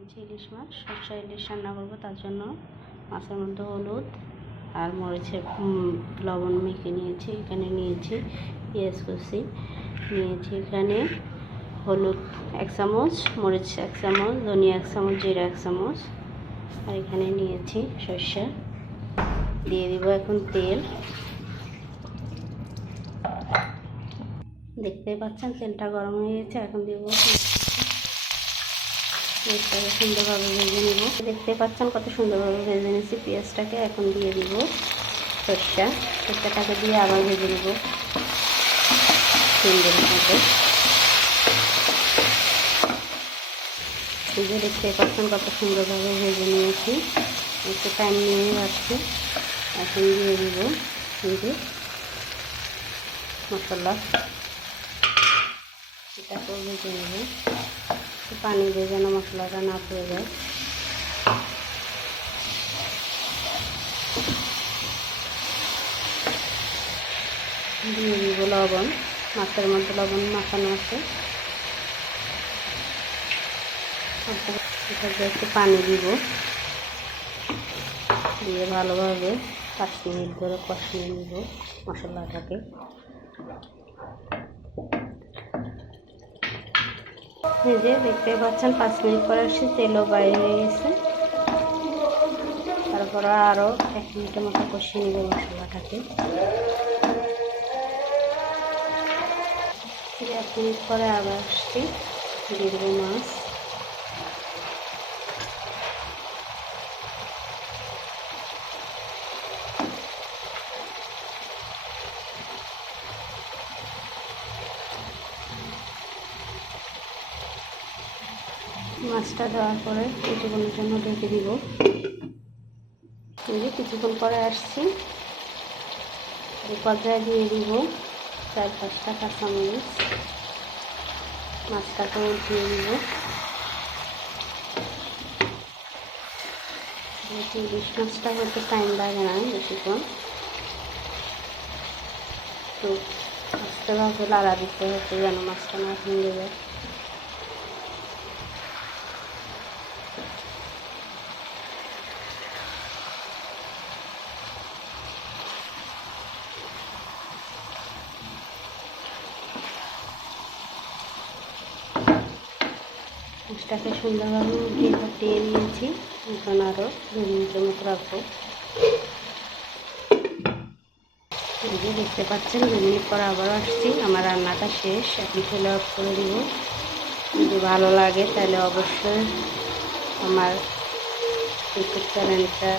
নিয়েছি ইলিশ মাছ, সরষা ইলিশ রান্না করবো। তার জন্য মাছের মধ্যে হলুদ আর মরিচের লবণ মেখে নিয়েছি। এখানে নিয়েছি পেঁয়াজ কুচি, নিয়েছি এখানে হলুদ 1 চামচ, মরিচ 1 চামচ, ধনিয়া 1 চামচ, জিরা 1 চামচ, আর এখানে নিয়েছি সরষা। দিয়ে দিব এখন তেল। দেখতেই পাচ্ছেন তেলটা গরম হয়ে গেছে। এখন দিব পেঁয়াজটাকে সুন্দরভাবে ভেজে নেব। দেখতে পাচ্ছেন কত সুন্দরভাবে ভেজে নিয়েছি পেঁয়াজটাকে। এখন দিয়ে দিব সরষাটাকে দিয়ে আবার ভেজে নেব সুন্দরভাবে। ভেজে দেখতে পাচ্ছেন কত সুন্দরভাবে ভেজে নিয়েছি। একটু টাইম নিয়ে যাচ্ছে। এখন দিয়ে দিব মশলা, এটাকেও ভেজে নেব। পানি দিয়ে যেন মশলাটা না পড়ে যায়। দিয়ে দিব লবণ, মাছের মধ্যে লবণ মাখানো আছে। এটাতে একটু পানি দিব, দিয়ে ভালোভাবে 5 মিনিট ধরে কষিয়ে নিব মশলাটাকে। এই যে দেখতে পাচ্ছেন 5 মিনিট পরে আসছে, তেলও বাইরে হয়ে গেছে। তারপর আরও 1 মিনিটের মতো কষিয়ে নেব মশলাটাকে। 1 মিনিট পরে আবার আসছি, দিয়ে দেবো মাছ। মাছটা দেওয়ার পরে কিছুক্ষণের জন্য ঢেকে দিব। এই যে কিছুক্ষণ পরে আসছি, এই পর্যায়ে দিয়ে দিব 4-5টা কাঁচামরিচ। মাছটাকে উঠিয়ে দিব। ইলিশ মাছটা হতে টাইম লাগে না বেশিক্ষণ, তো আস্তে ভাবে লাড়া দিতে হচ্ছে যেন মাছটা না ভেঙে যায়। মাছটাকে সুন্দরভাবে উঠিয়ে ফুটিয়ে নিয়েছি। এখন আরও 2 মিনিটের মতো রাখবো। এই যে দেখতে পাচ্ছেন 2 মিনিট পর আবারও আসছি। আমার রান্নাটা শেষ, এখন চুলা অফ করে দিব। যদি ভালো লাগে তাহলে অবশ্যই আমার ইউটিউব চ্যানেলটা